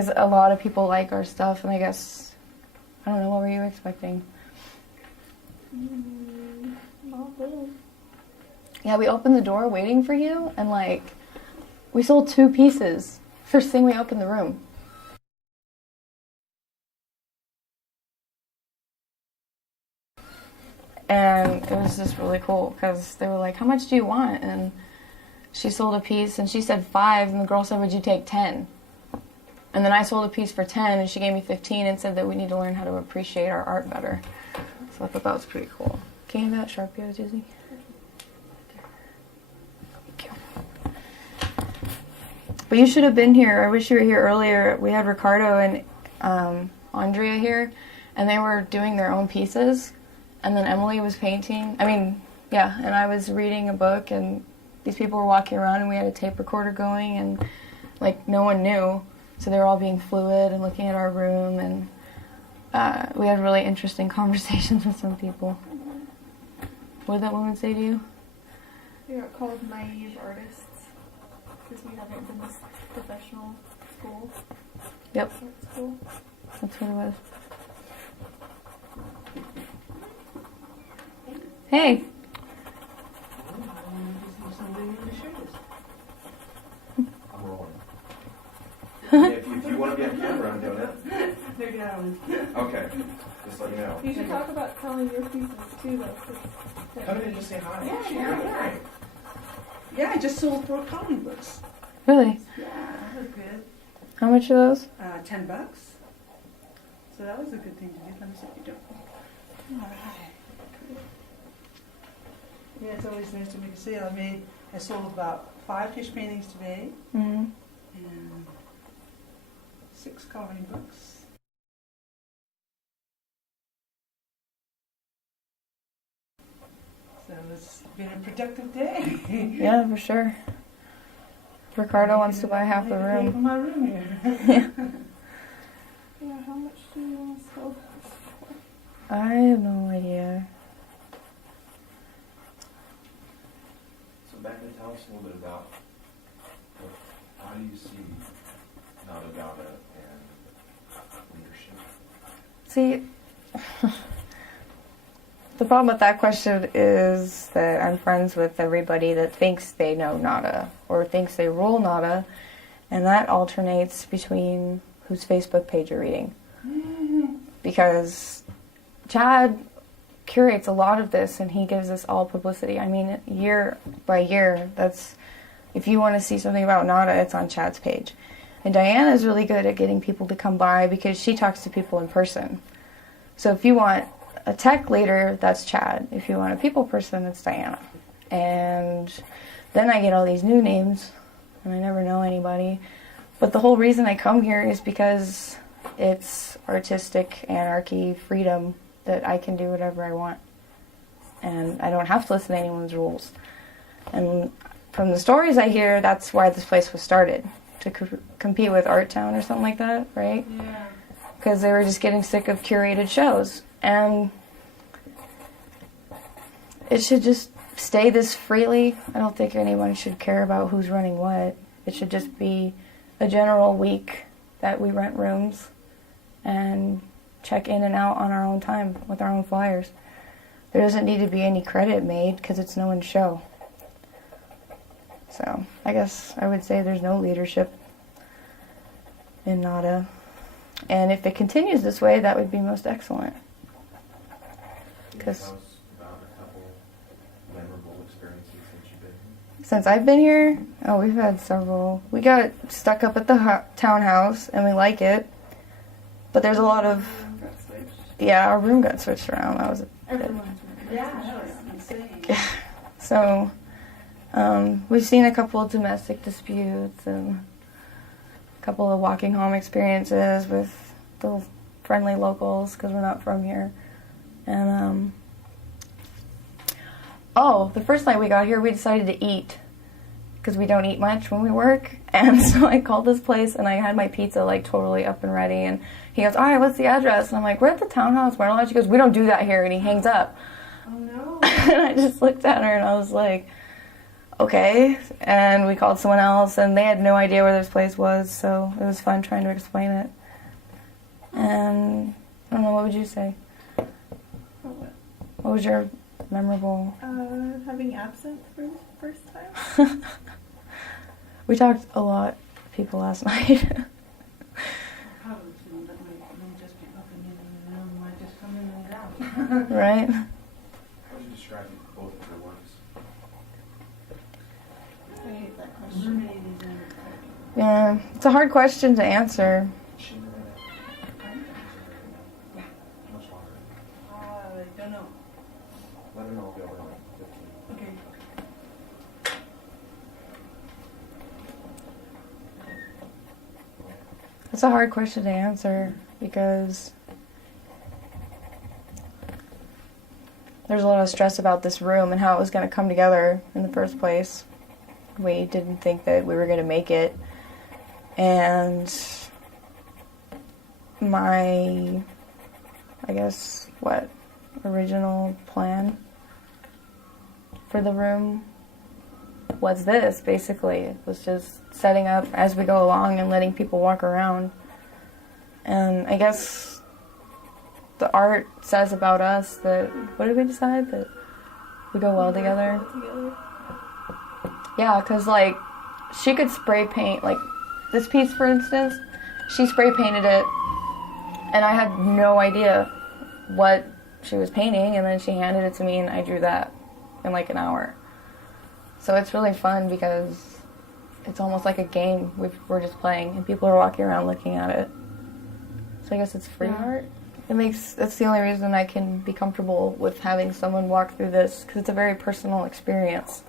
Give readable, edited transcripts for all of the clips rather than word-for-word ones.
because a lot of people like our stuff, and I guess, I don't know, what were you expecting? Not really. Yeah, we opened the door waiting for you, and like, we sold 2 pieces first thing we opened the room. And it was just really cool because they were like, how much do you want? And she sold a piece and she said 5, and the girl said, would you take 10? And then I sold a piece for 10 and she gave me 15 and said that we need to learn how to appreciate our art better. So I thought that was pretty cool. Can you have that Sharpie I was using? Thank you. But you should have been here. I wish you were here earlier. We had Ricardo and Andrea here, and they were doing their own pieces. And then Emily was painting. And I was reading a book, and these people were walking around, and we had a tape recorder going, and like no one knew. So they were all being fluid and looking at our room, and we had really interesting conversations with some people. What did that woman say to you? We are called naive artists because we haven't been this professional school. Yep. School. That's what it was. Hey. I'm rolling. if you want to be on camera, I'm doing it. They're down. Okay. Just let you know. You should talk about telling your pieces too, though. Come in and just say hi. Yeah. Yeah, I just sold 4 coloring books. Really? Yeah, that was good. How much are those? $10. So that was a good thing to do. Let me see if you don't. All right. Yeah, it's always nice to make a sale. I sold about 5 fish paintings today Mm-hmm. and 6 coloring books. So it's been a productive day. Yeah, for sure. Ricardo wants to buy half the I room. my room here. Yeah, how much do you want to sell? I have no idea. So Becca, tell us a little bit about how do you see Dada and leadership? See, the problem with that question is that I'm friends with everybody that thinks they know Nada or thinks they rule Nada, and that alternates between whose Facebook page you're reading. Because Chad curates a lot of this, and he gives us all publicity. I mean, year by year, that's, if you want to see something about Nada, it's on Chad's page. And Diana is really good at getting people to come by because she talks to people in person. So if you want a tech leader, that's Chad. If you want a people person, it's Diana. And then I get all these new names, and I never know anybody. But the whole reason I come here is because it's artistic anarchy, freedom, that I can do whatever I want. And I don't have to listen to anyone's rules. And from the stories I hear, that's why this place was started, to compete with Art Town or something like that, right? Yeah. Because they were just getting sick of curated shows. And it should just stay this freely. I don't think anyone should care about who's running what. It should just be a general week that we rent rooms and check in and out on our own time with our own flyers. There doesn't need to be any credit made because it's no one's show. So I guess I would say there's no leadership in Nada. And if it continues this way, that would be most excellent. Can you tell us about a couple memorable experiences since you've been here? Since I've been here, we've had several. We got stuck up at the Townhouse, and we like it. But there's a lot of... Yeah, our room got switched around. That was Yeah, that was insane. So, we've seen a couple of domestic disputes and a couple of walking home experiences with the friendly locals because we're not from here. And, the first night we got here, we decided to eat because we don't eat much when we work. And so I called this place and I had my pizza like totally up and ready. And he goes, all right, what's the address? And I'm like, we're at the Townhouse. He goes, we don't do that here. And he hangs up. Oh, no. And I just looked at her and I was like, okay. And we called someone else, and they had no idea where this place was, so it was fun trying to explain it. And I don't know, what would you say? Oh, what? What was your memorable? Having absinthe for the first time. We talked a lot to people last night. Probably shouldn't let my room just be popping in and out. Might just come in and out. Right? How would you describe both of your works? I hate that question. Mermaid is in Yeah, it's a hard question to answer. She never had that. How much longer? I don't know. Let her know I'll be over in like 15. Okay. It's a hard question to answer because there's a lot of stress about this room and how it was going to come together in the first place. We didn't think that we were going to make it. And my, I guess, original plan for the room was this, basically. It was just setting up as we go along and letting people walk around. And I guess the art says about us that, what did we decide? That we go well together? Yeah, because, like, she could spray paint, like, this piece, for instance, she spray painted it, and I had no idea what she was painting, and then she handed it to me, and I drew that in, like, an hour. So it's really fun because it's almost like a game we're just playing, and people are walking around looking at it. So I guess it's free art. That's the only reason I can be comfortable with having someone walk through this, because it's a very personal experience.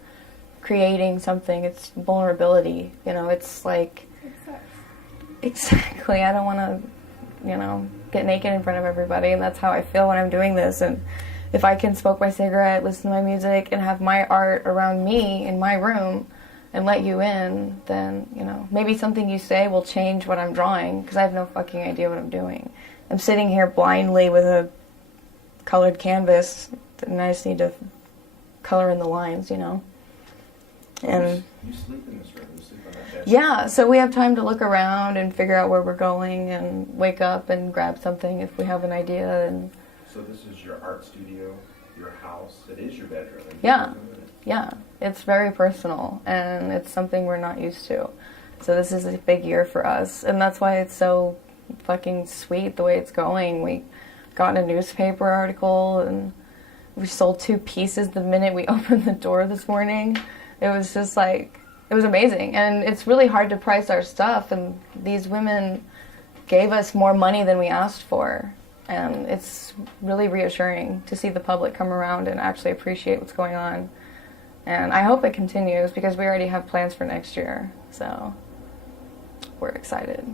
Creating something, it's vulnerability, it's like... Exactly, I don't want to, get naked in front of everybody, and that's how I feel when I'm doing this. And if I can smoke my cigarette, listen to my music, and have my art around me in my room and let you in, then, maybe something you say will change what I'm drawing, because I have no fucking idea what I'm doing. I'm sitting here blindly with a colored canvas, and I just need to color in the lines, And You sleep in this room. You sleep on that bed. yeah, so we have time to look around and figure out where we're going and wake up and grab something if we have an idea. And So this is your art studio, your house. It is your bedroom. And Yeah. you're doing it. yeah, it's very personal, and it's something we're not used to. So this is a big year for us, and that's why it's so fucking sweet the way it's going. We got a newspaper article, and we sold 2 pieces the minute we opened the door this morning. It was just like, it was amazing. And it's really hard to price our stuff, and these women gave us more money than we asked for. And it's really reassuring to see the public come around and actually appreciate what's going on. And I hope it continues, because we already have plans for next year. So we're excited.